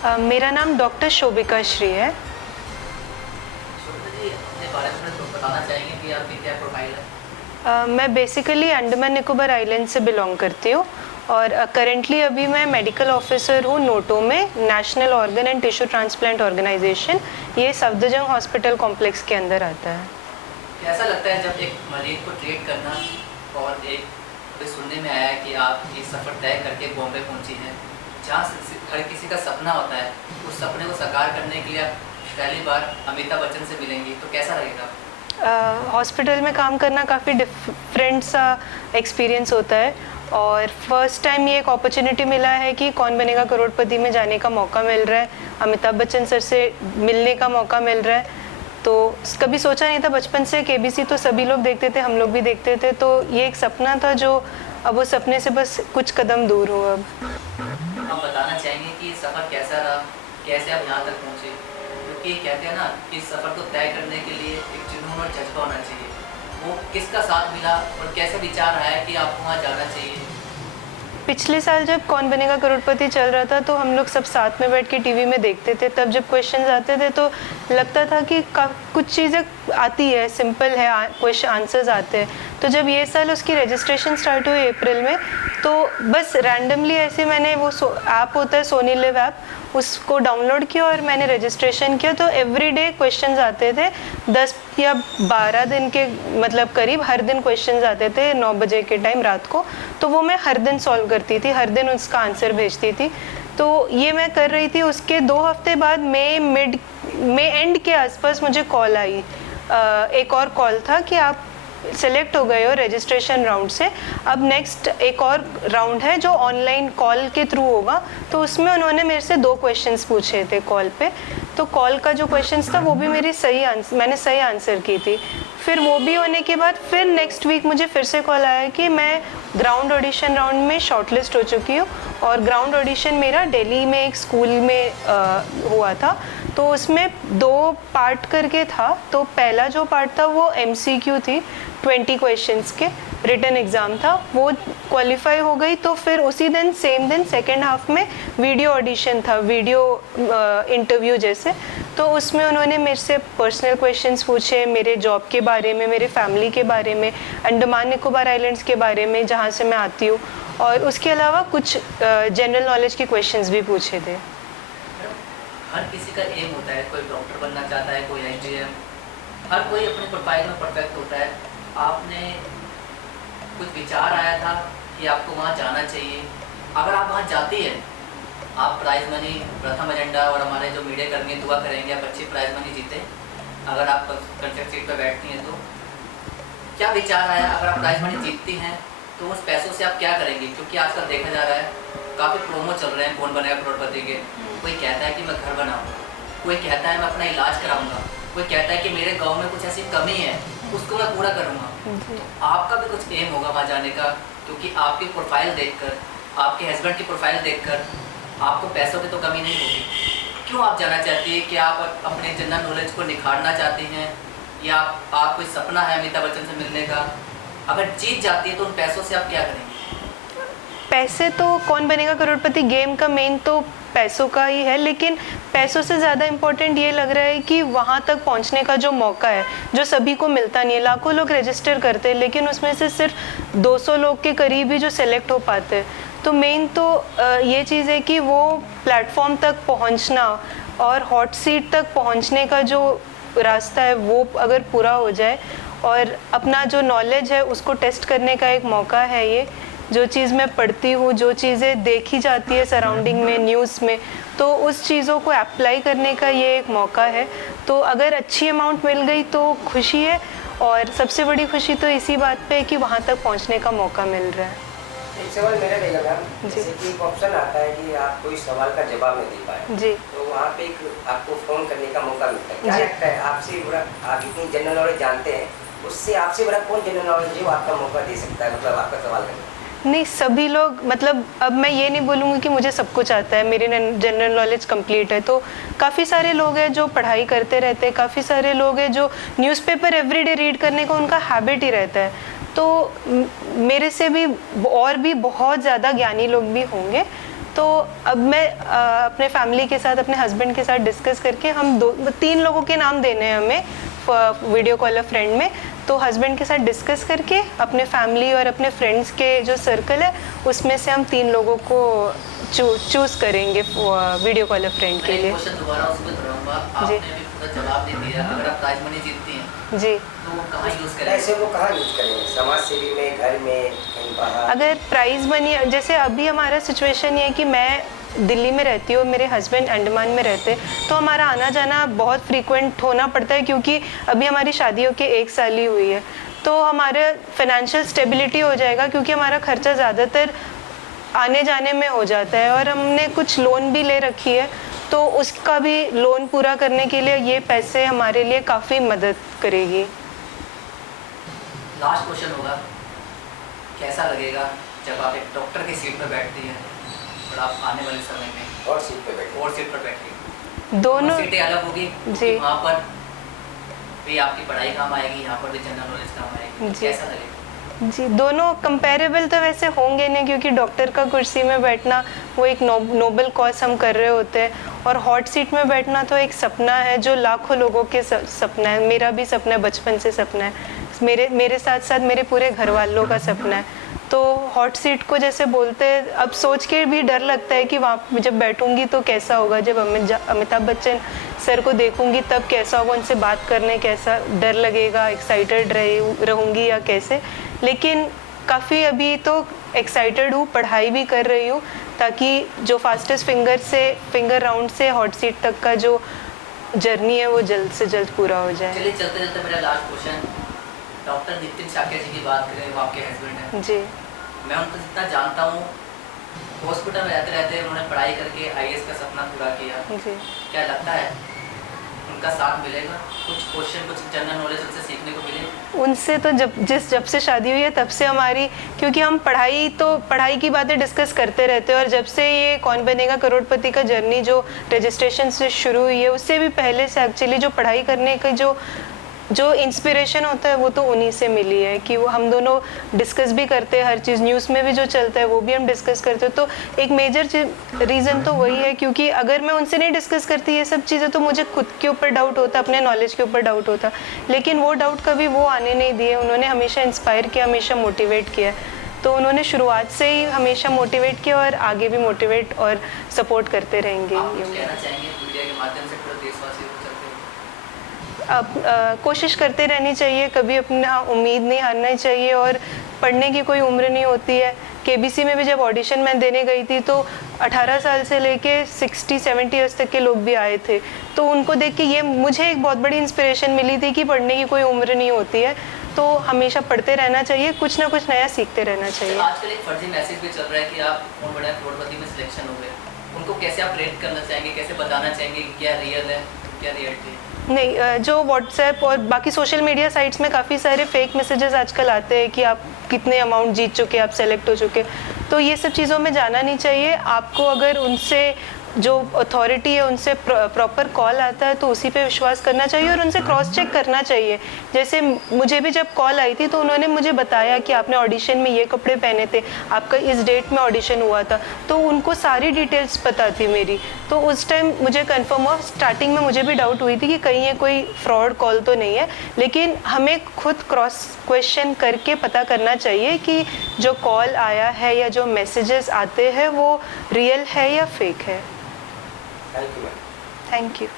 मेरा नाम डॉक्टर शोभिका श्री है। शोभिता जी, अपने बारे में तो बताना चाहेंगे कि आपकी क्या प्रोफाइल है? मैं बेसिकली अंडमान निकोबार आइलैंड से बिलोंग करती हूँ और करेंटली अभी मैं मेडिकल ऑफिसर हूँ नोटो में, national organ and tissue transplant organisation. ये सफदरजंग हॉस्पिटल कॉम्प्लेक्स के अंदर आता है। कैसा लगता है जब एक मरीज को ट्रीट करना और एक अभी सुनने में आया है कि आप ये सफ़र तय करके बॉम्बे पहुंची हैं, जहाँ हर किसी का सपना होता है, उस सपने को साकार करने के लिए आप पहली बार अमिताभ बच्चन से मिलेंगी, तो कैसा लगेगा? हॉस्पिटल में काम करना काफ़ी डिफरेंट सा एक्सपीरियंस होता है और फर्स्ट टाइम ये एक अपॉर्चुनिटी मिला है कि कौन बनेगा करोड़पति में जाने का मौका मिल रहा है, अमिताभ बच्चन सर से मिलने का मौका मिल रहा है। तो कभी सोचा नहीं था बचपन से। केबीसी तो सभी लोग देखते थे, हम लोग भी देखते थे, तो ये एक सपना था जो अब वो सपने से बस कुछ कदम दूर हो। अब आप बताना चाहेंगे कि सफ़र कैसा रहा, कैसे आप यहाँ तक पहुँचे? क्योंकि कहते हैं ना कि इस सफ़र को तय करने के लिए एक जुनून और जज्बा होना चाहिए। वो किसका साथ मिला और कैसे विचार आया कि आपको वहाँ जाना चाहिए? पिछले साल जब कौन बनेगा करोड़पति चल रहा था तो हम लोग सब साथ में बैठ के टीवी में देखते थे। तब जब क्वेश्चंस आते थे तो लगता था कि कुछ चीज़ें आती है, सिंपल है, क्वेश्चन आंसर्स आते हैं। तो जब ये साल उसकी रजिस्ट्रेशन स्टार्ट हुई अप्रैल में, तो बस रैंडमली ऐसे मैंने वो ऐप होता है सोनी लिव ऐप, उसको डाउनलोड किया और मैंने रजिस्ट्रेशन किया। तो एवरीडे क्वेश्चंस आते थे, 10 या 12 दिन के मतलब करीब हर दिन क्वेश्चंस आते थे 9 बजे के टाइम रात को। तो वो मैं हर दिन सॉल्व करती थी, हर दिन उसका आंसर भेजती थी। तो ये मैं कर रही थी। उसके 2 हफ्ते बाद मई एंड के आसपास मुझे कॉल आई, एक और कॉल था कि आप सेलेक्ट हो गए हो रजिस्ट्रेशन राउंड से, अब नेक्स्ट एक और राउंड है जो ऑनलाइन कॉल के थ्रू होगा। तो उसमें उन्होंने मेरे से 2 क्वेश्चंस पूछे थे कॉल पे। तो कॉल का जो क्वेश्चंस था वो भी मैंने सही आंसर की थी। फिर वो भी होने के बाद फिर नेक्स्ट वीक मुझे फिर से कॉल आया कि मैं ग्राउंड ऑडिशन राउंड में शॉर्टलिस्ट हो चुकी हूँ। और ग्राउंड ऑडिशन मेरा दिल्ली में एक स्कूल में हुआ था। तो उसमें 2 पार्ट करके था। तो पहला जो पार्ट था वो MCQ थी, 20 क्वेश्चंस के रिटन एग्ज़ाम था, वो क्वालिफाई हो गई। तो फिर उसी दिन सेम दिन सेकेंड हाफ में वीडियो ऑडिशन था, वीडियो इंटरव्यू जैसे। तो उसमें उन्होंने मेरे से पर्सनल क्वेश्चंस पूछे, मेरे जॉब के बारे में, मेरे फैमिली के बारे में, अंडमान निकोबार आइलैंड्स के बारे में जहाँ से मैं आती हूँ, और उसके अलावा कुछ जनरल नॉलेज के क्वेश्चंस भी पूछे थे। हर किसी का एम होता है, कोई डॉक्टर बनना चाहता है, कोई IGM, हर कोई अपने प्रोफाइल में परफेक्ट होता है। आपने कुछ विचार आया था कि आपको वहाँ जाना चाहिए? अगर आप वहाँ जाती हैं, आप प्राइज़ मनी, प्रथम एजेंडा और हमारे जो मीडिया कर्मी दुआ करेंगे आप अच्छी प्राइज़ मनी जीते। अगर आप कंटेक्ट सीट पर बैठती हैं तो क्या विचार आया? अगर आप प्राइज़ मनी जीतती हैं तो उस पैसों से आप क्या करेंगी? क्योंकि आजकल देखा जा रहा है काफ़ी प्रोमो चल रहे हैं कौन बनेगा करोड़पति के। कोई कहता है कि मैं घर बनाऊँगा, कोई कहता है मैं अपना इलाज कराऊँगा, कोई कहता है कि मेरे गांव में कुछ ऐसी कमी है उसको मैं पूरा करूँगा। तो आपका भी कुछ एम होगा वहाँ जाने का, क्योंकि आपकी प्रोफाइल देखकर, आपके हस्बैंड की प्रोफाइल देखकर आपको पैसों की तो कमी नहीं होगी। क्यों आप जाना चाहती है? कि आप अपने जनरल नॉलेज को निखारना चाहती हैं, या आप कोई सपना है अमिताभ बच्चन से मिलने का? अगर जीत जाती है तो उन पैसों से आप क्या करेंगे? पैसे तो कौन बनेगा करोड़पति गेम का मेन तो पैसों का ही है, लेकिन पैसों से ज़्यादा इम्पोर्टेंट ये लग रहा है कि वहाँ तक पहुँचने का जो मौका है जो सभी को मिलता नहीं है। लाखों लोग रजिस्टर करते हैं लेकिन उसमें से सिर्फ 200 लोग के करीब ही जो सेलेक्ट हो पाते हैं। तो मेन तो ये चीज़ है कि वो प्लेटफॉर्म तक पहुँचना और हॉट सीट तक पहुँचने का जो रास्ता है वो अगर पूरा हो जाए, और अपना जो नॉलेज है उसको टेस्ट करने का एक मौका है ये। जो चीज़ मैं पढ़ती हूँ, जो चीज़ें देखी जाती है सराउंडिंग में, न्यूज़ में, तो उस चीज़ों को अप्लाई करने का ये एक मौका है। तो अगर अच्छी अमाउंट मिल गई तो खुशी है, और सबसे बड़ी खुशी तो इसी बात पे है कि वहाँ तक पहुँचने का मौका मिल रहा है। एक सवाल मेरा रहेगा मैम, जैसे कि एक ऑप्शन आता है कि आप कोई सवाल का जवाब नहीं दे पाए जी, तो वहाँ पे एक आपको फ़ोन करने का मौका मिलता है। क्या लगता है आपसे बड़ा, आप इतनी जनरल नॉलेज जानते हैं, उससे आपसे बड़ा कौन जनरल नॉलेज है वो आपका मौका दे सकता है, मतलब आपका सवाल करने? नहीं, सभी लोग, मतलब अब मैं ये नहीं बोलूँगी कि मुझे सब कुछ आता है, मेरी जनरल नॉलेज कंप्लीट है। तो काफ़ी सारे लोग हैं जो पढ़ाई करते रहते हैं, काफ़ी सारे लोग हैं जो न्यूज़पेपर एवरीडे रीड करने का उनका हैबिट ही रहता है। तो मेरे से भी और भी बहुत ज़्यादा ज्ञानी लोग भी होंगे, तो अब मैं अपने फैमिली के साथ, अपने हस्बैंड के साथ डिस्कस करके हम 3 लोगों के नाम देने हैं हमें वीडियो कॉलर फ्रेंड में। तो हस्बैंड के साथ डिस्कस करके अपने फैमिली और अपने फ्रेंड्स के जो सर्कल है उसमें से हम 3 लोगों को चूज़ करेंगे वीडियो कॉलर फ्रेंड के लिए। क्वेश्चन दोबारा उसमें दोहराऊंगा, आपने भी पूरा जवाब दे दिया। अगर आप प्राइज मनी जीतती हैं जी, तो वो कहाँ यूज़ करेंगे? पैसे वो कहाँ यूज करेंगे? समाज सेवी में, घर में, कहीं बाहर? अगर प्राइज़ मनी, जैसे अभी हमारा सिचुएशन ये है कि मैं दिल्ली में रहती हूँ, मेरे हस्बैंड अंडमान में रहते हैं, तो हमारा आना जाना बहुत फ्रीक्वेंट होना पड़ता है क्योंकि अभी हमारी शादी होके 1 साल ही हुई है। तो हमारे फाइनेंशियल स्टेबिलिटी हो जाएगा क्योंकि हमारा खर्चा ज़्यादातर आने जाने में हो जाता है और हमने कुछ लोन भी ले रखी है, तो उसका भी लोन पूरा करने के लिए ये पैसे हमारे लिए काफ़ी मदद करेगी। लास्ट क्वेश्चन होगा, कैसा लगेगा जब आप एक डॉक्टर की सीट पर बैठती हैं और आप आने वाले समय में और सीट पे बैठे? और सीट पर बैठेंगे? दोनों सीटें अलग होगी जी। वहाँ पर भी आपकी पढ़ाई काम आएगी, यहाँ पर भी जनरल नॉलेज काम आएगी। जी। कैसा लगेगा? जी, दोनों कंपैरेबल तो वैसे होंगे नहीं क्योंकि डॉक्टर का कुर्सी में बैठना वो एक नोबल कॉज हम कर रहे होते हैं और हॉट सीट में बैठना तो एक सपना है जो लाखों लोगों के सपना है। मेरा भी सपना है, बचपन से सपना है, मेरे साथ साथ मेरे पूरे घर वालों का सपना है। तो हॉट सीट को जैसे बोलते हैं, अब सोच के भी डर लगता है कि वहाँ जब बैठूंगी तो कैसा होगा, जब अमिताभ बच्चन सर को देखूंगी तब कैसा होगा, उनसे बात करने कैसा डर लगेगा, एक्साइटेड रहूँगी या कैसे। लेकिन काफ़ी अभी तो एक्साइटेड हूँ, पढ़ाई भी कर रही हूँ ताकि जो फास्टेस्ट फिंगर राउंड से हॉट सीट तक का जो जर्नी है वो जल्द से जल्द पूरा हो जाए। चलिए चलते चलते मेरा last question, doctor Nitin Shakya ji की बात करें, वो आपके हस्बैंड हैं। जी, मैं उनको जितना जानता हूँ, हॉस्पिटल में रहते रहते उन्होंने पढ़ाई करके आईएएस का सपना पूरा किया। जी। क्या लगता है उनका साथ मिलेगा? कुछ क्वेश्चन, कुछ जनरल नॉलेज उनसे सीखने को मिले? उनसे तो जब से शादी हुई है तब से हमारी, क्योंकि हम पढ़ाई की बातें डिस्कस करते रहते हैं और जब से ये कौन बनेगा करोड़पति का जर्नी जो रजिस्ट्रेशन से शुरू हुई है उससे भी पहले से एक्चुअली जो पढ़ाई करने का जो इंस्पिरेशन होता है वो तो उन्हीं से मिली है कि वो हम दोनों डिस्कस भी करते हैं हर चीज़, न्यूज़ में भी जो चलता है वो भी हम डिस्कस करते हैं। तो एक मेजर रीज़न तो वही है क्योंकि अगर मैं उनसे नहीं डिस्कस करती ये सब चीज़ें तो मुझे खुद के ऊपर डाउट होता, अपने नॉलेज के ऊपर डाउट होता, लेकिन वो डाउट कभी वो आने नहीं दिए। उन्होंने हमेशा इंस्पायर किया, हमेशा मोटिवेट किया। तो उन्होंने शुरुआत से ही हमेशा मोटिवेट किया और आगे भी मोटिवेट और सपोर्ट करते रहेंगे। आप कुछ कहना चाहेंगे मीडिया के माध्यम से पूरे देशवासियों को चलते हुए? अब कोशिश करते रहनी चाहिए, कभी अपना उम्मीद नहीं हारना चाहिए और पढ़ने की कोई उम्र नहीं होती है। केबीसी में भी जब ऑडिशन मैं देने गई थी तो 18 साल से लेके 60-70 ईयर्स तक के लोग भी आए थे, तो उनको देख के ये मुझे एक बहुत बड़ी इंस्पिरेशन मिली थी कि पढ़ने की कोई उम्र नहीं होती है। तो हमेशा पढ़ते रहना चाहिए, कुछ ना कुछ नया सीखते रहना चाहिए। आजकल एक फर्जी मैसेज भी चल रहा है कि आप कौन बड़ा करोड़पति में सिलेक्शन हो गए, उनको कैसे आप रेट करना चाहेंगे, कैसे बताना चाहेंगे कि क्या रियल है क्या रियलिटी है? नहीं, जो व्हाट्सएप और बाकी सोशल मीडिया साइट्स में काफ़ी सारे फेक मैसेजेस आजकल आते हैं कि आप कितने अमाउंट जीत चुके, आप सेलेक्ट हो चुके, तो ये सब चीज़ों में जाना नहीं चाहिए। आपको अगर उनसे जो अथॉरिटी है उनसे प्रॉपर कॉल आता है तो उसी पे विश्वास करना चाहिए और उनसे क्रॉस चेक करना चाहिए। जैसे मुझे भी जब कॉल आई थी तो उन्होंने मुझे बताया कि आपने ऑडिशन में ये कपड़े पहने थे, आपका इस डेट में ऑडिशन हुआ था, तो उनको सारी डिटेल्स पता थी मेरी। तो उस टाइम मुझे कंफर्म हुआ। स्टार्टिंग में मुझे भी डाउट हुई थी कि कहीं ये कोई फ्रॉड कॉल तो नहीं है, लेकिन हमें खुद क्रॉस क्वेश्चन करके पता करना चाहिए कि जो कॉल आया है या जो मैसेजेस आते हैं वो रियल है या फेक है। Thank you. Thank you.